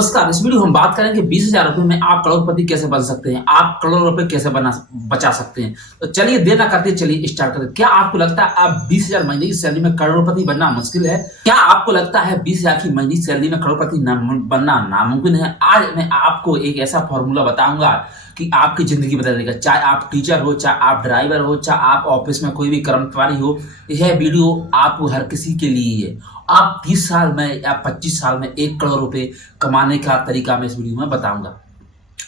नमस्कार। इस वीडियो में हम बात करेंगे 20,000 रुपए में आप करोड़पति कैसे बन सकते हैं, आप करोड़ रुपए कैसे बचा सकते हैं। तो चलिए देर ना करते चलिए स्टार्ट करते हैं। क्या आपको लगता है आप 20,000 महीने की सैलरी में करोड़पति बनना मुश्किल है? क्या आपको लगता है 20,000 की महीने की सैलरी में करोड़पति बनना नामुमकिन है? आज मैं आपको एक ऐसा फॉर्मूला बताऊंगा कि आपकी जिंदगी बदल देगा। चाहे आप टीचर हो, चाहे आप ड्राइवर हो, चाहे आप ऑफिस में कोई भी कर्मचारी हो, यह वीडियो आपको हर किसी के लिए है। आप 30 साल में या 25 साल में 1 करोड़ रुपए कमाने का तरीका मैं इस वीडियो में बताऊंगा।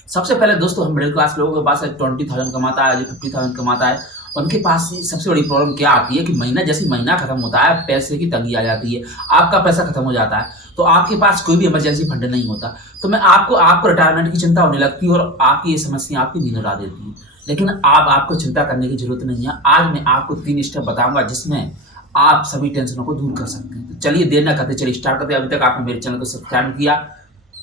सबसे पहले दोस्तों, हम मिडिल क्लास लोगों के पास 20,000 कमाता है, जो 50,000 कमाता है, उनके पास सबसे बड़ी प्रॉब्लम क्या आती है कि महीना जैसे महीना खत्म होता है पैसे की तंगी आ जाती है, आपका पैसा खत्म हो जाता है, तो आपके पास कोई भी इमरजेंसी फंड नहीं होता। तो मैं आपको रिटायरमेंट की चिंता होने लगती है और आपकी ये समस्या आपकी नींद उड़ा देती है। लेकिन अब आपको चिंता करने की जरूरत नहीं है। आज मैं आपको 3 स्टेप बताऊंगा जिसमें आप सभी टेंशनों को दूर कर सकते हैं। तो चलिए देर ना करते चलिए स्टार्ट करते हैं। अभी तक आपने मेरे चैनल को सब्सक्राइब किया,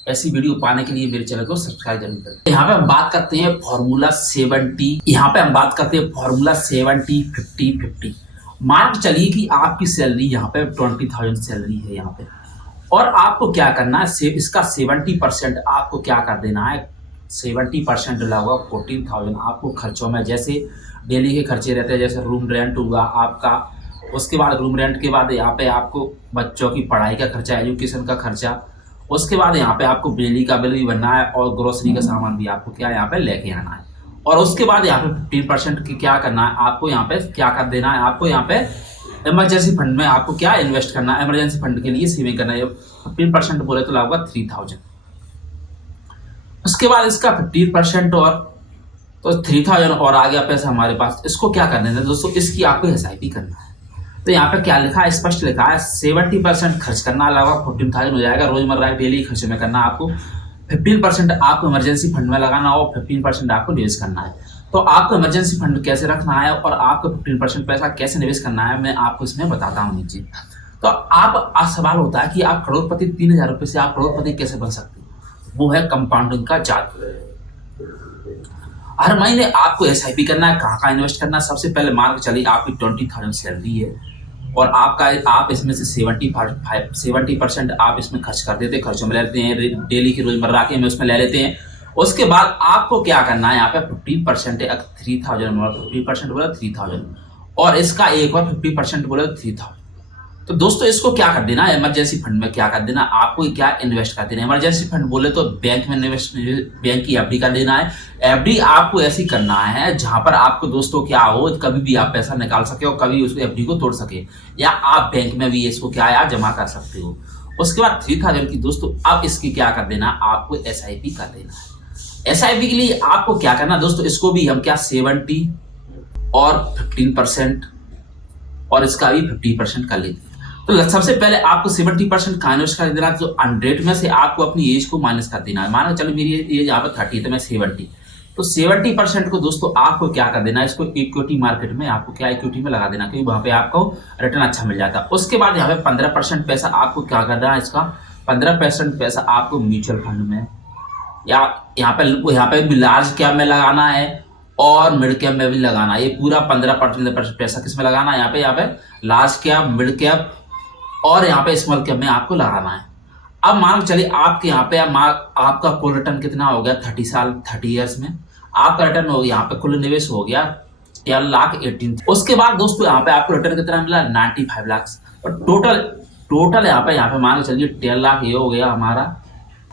ऐसी वीडियो पाने के लिए मेरे चैनल को सब्सक्राइब जरूर करें। यहाँ पे हम बात करते हैं फॉर्मूला 70। यहाँ पे हम बात करते हैं फॉर्मूला 70-50-50। मान के चलिए कि आपकी सैलरी यहाँ पे 20,000 सैलरी है यहाँ पे, और आपको क्या करना है, इसका 70% आपको क्या कर देना है। 70% लगभग 14,000 आपको खर्चों में, जैसे डेली के खर्चे रहते हैं, जैसे रूम रेंट हुआ आपका, उसके बाद रूम रेंट के बाद यहाँ पे आपको बच्चों की पढ़ाई का खर्चा, एजुकेशन का खर्चा, उसके बाद यहाँ पे आपको बिजली का बिल भी भरना है और ग्रोसरी का सामान भी आपको क्या यहाँ पे लेके आना है। और उसके बाद यहाँ पे 15% की क्या करना है, आपको यहाँ पे क्या कर देना है, आपको यहाँ पे इमरजेंसी फंड में आपको क्या इन्वेस्ट करना है, इमरजेंसी फंड के लिए सेविंग करना है। 15% बोले तो लगभग 3,000। उसके बाद इसका 15% और तो 3,000 और आ गया पैसा हमारे पास। इसको क्या करना है दोस्तों, इसकी आपको एसआईपी करना है। तो यहाँ पे क्या लिखा है, स्पष्ट लिखा है 70% खर्च करना, लगभग 14,000 हो जाएगा। रोजमर्रा डेली खर्चे में करना आपको 15% आपको इमरजेंसी फंड में लगाना और 15% आपको निवेश करना है। तो आपको इमरजेंसी फंड कैसे रखना है और आपको 15% पैसा कैसे निवेश करना है, मैं आपको इसमें बताता हूँ नीचे। तो आप सवाल होता है कि आप करोड़पति 3,000 रुपए से आप करोड़पति कैसे बन सकते हो। वो है कंपाउंडिंग का जादू। हर महीने आपको एसआईपी करना है। कहाँ इन्वेस्ट करना है, सबसे पहले मान के चलिए आपकी 20,000 सैलरी है और आप इसमें से 70% आप इसमें खर्च कर देते हैं, खर्चों में ले लेते हैं, डेली की रोजमर्रा के में उसमें ले लेते हैं। उसके बाद आपको क्या करना है, यहाँ पे 15% है, 3,000 50% बोला 3,000 और इसका एक और 50% बोला 3,000। तो दोस्तों इसको क्या कर देना, इमरजेंसी फंड में क्या कर देना, आपको क्या इन्वेस्ट कर देना। इमरजेंसी फंड बोले तो बैंक में इन्वेस्ट, बैंक की एफडी कर देना है। एफडी आपको ऐसी करना है जहां पर आपको दोस्तों क्या हो, कभी भी आप पैसा निकाल सके और कभी उसको एफडी को तोड़ सके, या आप बैंक में भी इसको क्या है जमा कर सकते हो। उसके बाद 3,000 की दोस्तों अब इसकी क्या कर देना, आपको एसआईपी कर देना है। एसआईपी के लिए आपको क्या करना दोस्तों, इसको भी हम क्या 70 और 15% और इसका भी 50% कर लेते हैं। तो सबसे पहले आपको 70% का इन्वेस्ट कर देना, तो 100 में से आपको अपनी एज को माइनस कर देना है। मानो चलो मेरी एज यहाँ पर 30 तो मैं 70, तो 70% को दोस्तों आपको क्या कर देना है, इसको इक्विटी मार्केट में आपको क्या इक्विटी में लगा देना, क्योंकि वहां पे आपको रिटर्न अच्छा मिल जाता है। उसके बाद यहाँ पे 15% पैसा आपको क्या करना है, इसका 15% पैसा आपको म्यूचुअल फंड में या यहाँ पे लार्ज कैप में लगाना है और मिड कैप में भी लगाना है। ये पूरा 15% पैसा किस में लगाना है, यहाँ पे लार्ज कैप, मिड कैप और यहाँ पे स्मॉल कैप में आपको लगाना है। अब मान चलिए आपके यहाँ पे आपका कुल रिटर्न कितना हो गया, 30 ईयर्स में आपका रिटर्न हो गया, यहाँ पे कुल निवेश हो गया 10,18,000। उसके बाद दोस्तों यहाँ पे आपको रिटर्न कितना मिला, 95 लाख। और टोटल यहाँ पे मान के चलिए 10 लाख ये हो गया हमारा,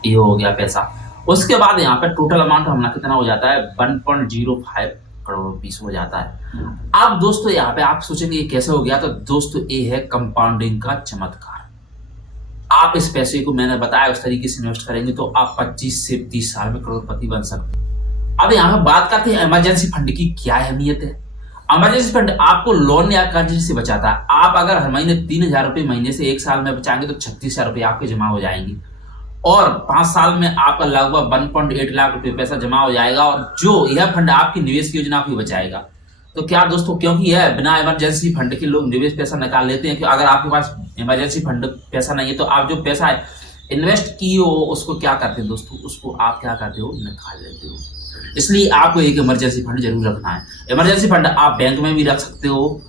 ये हो गया पैसा। उसके बाद यहाँ पे टोटल अमाउंट हमारा कितना हो जाता है, 1.05 करोड़ रुपीस हो जाता है। अब दोस्तों यहाँ पे आप सोचेंगे ये कैसे हो गया, तो दोस्तों ये है कंपाउंडिंग का चमत्कार। आप इस पैसे को मैंने बताया उस तरीके से इन्वेस्ट करेंगे तो आप 25 से 30 साल में करोड़पति बन सकते हैं। अब यहाँ पे बात करते हैं इमरजेंसी फंड की क्या अहमियत है। इमरजेंसी फंड आपको लोन या कर्ज से बचाता है। आप अगर हर महीने 3,000 रुपए महीने से 1 साल में बचाएंगे तो 36,000 रुपए आपके जमा हो जाएंगे और 5 साल में आपका लगभग 1.8 लाख रुपए पैसा जमा हो जाएगा, और जो यह फंड आपकी निवेश की योजना को बचाएगा। तो क्या दोस्तों, क्योंकि यह बिना इमरजेंसी फंड के लोग निवेश पैसा निकाल लेते हैं कि अगर आपके पास इमरजेंसी फंड पैसा नहीं है तो आप जो पैसा इन्वेस्ट किए हो उसको क्या करते हैं दोस्तों, उसको आप क्या करते हो, निकाल लेते हो। इसलिए आपको एक इमरजेंसी फंड जरूर रखना है। इमरजेंसी फंड आप बैंक में भी रख सकते हो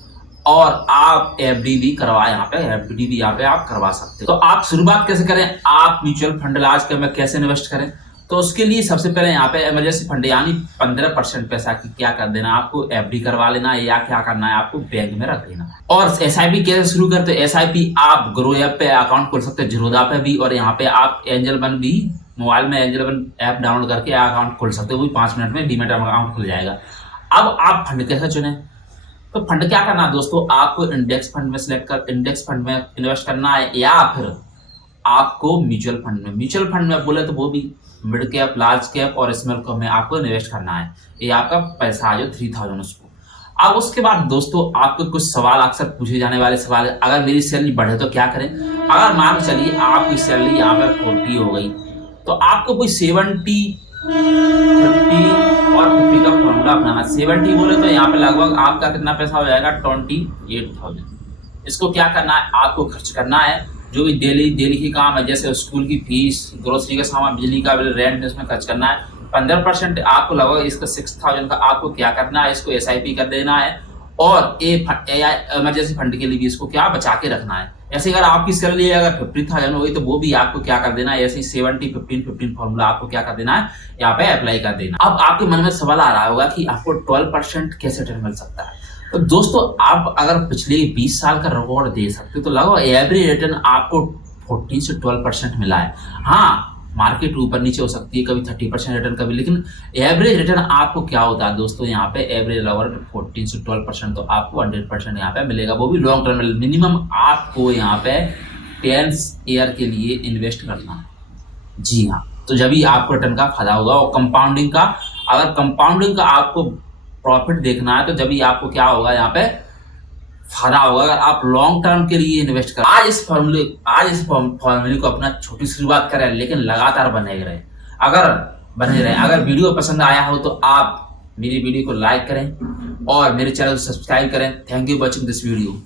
और आप एफडी भी करवा यहाँ पे एफडी भी यहाँ पे आप करवा सकते हो। तो आप शुरुआत कैसे करें, आप म्यूचुअल फंड लाज के में कैसे इन्वेस्ट करें, तो उसके लिए सबसे पहले यहाँ पे इमरजेंसी फंड यानी 15% पैसा की क्या कर देना, आपको एफडी करवा लेना है या क्या करना है, आपको बैंक में रख देना है। और एसआईपी कैसे शुरू करते हैं, एसआईपी आप ग्रो ऐप पे अकाउंट खोल सकते हैं, जीरोधा पे भी, और यहाँ पे आप एंजल वन भी मोबाइल में एंजल वन ऐप डाउनलोड करके अकाउंट खोल सकते हो, वो 5 मिनट में डीमेट अकाउंट खुल जाएगा। अब आप फंड कैसे चुने, तो फंड क्या करना है दोस्तों, आपको इंडेक्स फंड में सिलेक्ट कर इंडेक्स फंड में इन्वेस्ट करना है, या फिर आपको म्यूचुअल फंड में, म्यूचुअल फंड में बोले तो वो भी मिड कैप, लार्ज कैप और स्मॉल कैप में आपको इन्वेस्ट करना है। ये आपका पैसा आ जो 3000 उसको। अब उसके बाद दोस्तों आपको कुछ सवाल अक्सर पूछे जाने वाले सवाल है, अगर मेरी सैलरी बढ़े तो क्या करें। अगर मान चलिए आपकी सैलरी यहाँ पे 40 हो गई, तो आपको कोई 70, 50 और 50 का फॉर्मूला अपनाना। 70 बोले तो यहाँ पे लगभग आपका कितना पैसा हो जाएगा, 28,000। इसको क्या करना है, आपको खर्च करना है, जो भी डेली की काम है, जैसे स्कूल की फीस, ग्रोसरी का सामान, बिजली का बिल, रेंट, इसमें खर्च करना है। 15% आपको लगभग इसका 6000 का आपको क्या करना है, इसको एसआईपी कर देना है, और इमरजेंसी फंड के लिए भी इसको क्या बचा के रखना है। ऐसे अगर आपकी सैलरी अगर 50,000 हो गई तो वो भी आपको क्या कर देना है, ऐसे 70-15-15 फॉर्मूला आपको क्या कर देना है, यहाँ पे अप्लाई कर देना। अब आपके मन में सवाल आ रहा होगा कि आपको 12% कैसे रिटर्न मिल सकता है। तो दोस्तों आप अगर पिछले 20 साल का रिकॉर्ड दे सकते तो लगभग एवरेज रिटर्न आपको 14 से 12% मिला है। हाँ, मार्केट ऊपर नीचे हो सकती है, कभी 30% रिटर्न कभी, लेकिन एवरेज रिटर्न आपको क्या होता है दोस्तों, यहाँ पे एवरेज लगभग 14 से 12% तो आपको 100% यहाँ पे मिलेगा, वो भी लॉन्ग टर्म में। मिनिमम आपको यहाँ पे 10 ईयर के लिए इन्वेस्ट करना है। जी हाँ, तो जब भी आपको रिटर्न का फायदा होगा। और कंपाउंडिंग का, अगर कंपाउंडिंग का आपको प्रॉफिट देखना है तो जब भी आपको क्या होगा, यहाँ पे फायदा होगा अगर आप लॉन्ग टर्म के लिए इन्वेस्ट करें। आज इस फॉर्मूले को अपना छोटी शुरुआत करें, लेकिन लगातार बने रहे। अगर वीडियो पसंद आया हो तो आप मेरी वीडियो को लाइक करें और मेरे चैनल को सब्सक्राइब करें। Thank you watching this video.